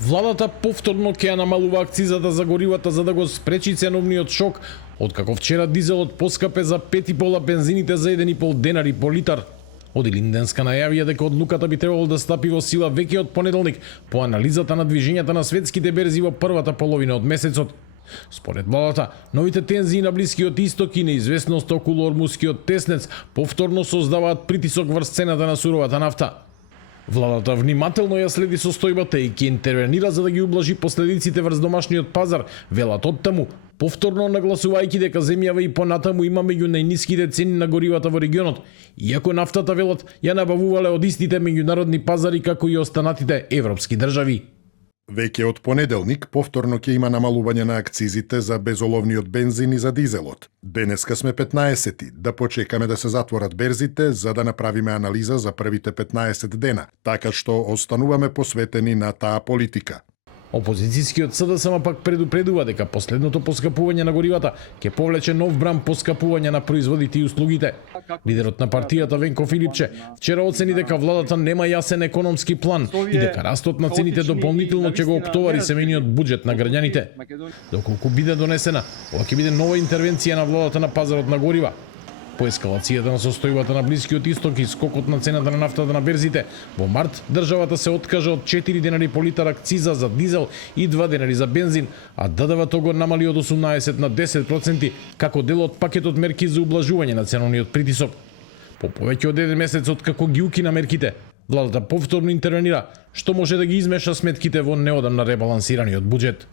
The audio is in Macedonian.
Владата повторно ќе ја намалува акцизата за горивата за да го спречи ценовниот шок, откако вчера дизелот поскапе за 5,5, а бензините за 1,5 денари по литар. Од Илинденска најавија дека одлуката би требало да стапи во сила веќе од понеделник по анализата на движењата на светските берзи во првата половина од месецот. Според владата, новите тензии на Блискиот Исток и неизвестност околу Ормускиот теснец повторно создаваат притисок врз цената на суровата нафта. Владата внимателно ја следи состојбата и ќе интервенира за да ги ублажи последиците врз домашниот пазар, велат оттаму, повторно нагласувајќи дека земјава и понатаму има меѓу најниските цени на горивата во регионот, иако нафтата, велат, ја набавувале од истите меѓународни пазари како и останатите европски држави. Веќе од понеделник повторно ќе има намалување на акцизите за безоловниот бензин и за дизелот. Денеска сме 15-ти, да почекаме да се затворат берзите за да направиме анализа за првите 15 дена, така што остануваме посветени на таа политика. Опозицијскиот СДСМ пак предупредува дека последното поскапување на горивата ќе повлече нов бран поскапување на производите и услугите. Лидерот на партијата Венко Филипче вчера оцени дека владата нема јасен економски план и дека растот на цените дополнително ќе го оптовари семејниот буџет на граѓаните. Доколку биде донесена, ова ќе биде нова интервенција на владата на пазарот на горива. По ескалацијата на состојбата на Блискиот Исток и скокот на цената на нафтата на берзите, во март државата се откажа од 4 денари по литар акциза за дизел и 2 денари за бензин, а ДДВ-то го намали од 18 на 10% како дел од пакетот мерки за ублажување на ценовниот притисок. По повеќе од 1 месец од како ги укина мерките, владата повторно интервенира, што може да ги измеша сметките во неодамна ребалансираниот буџет.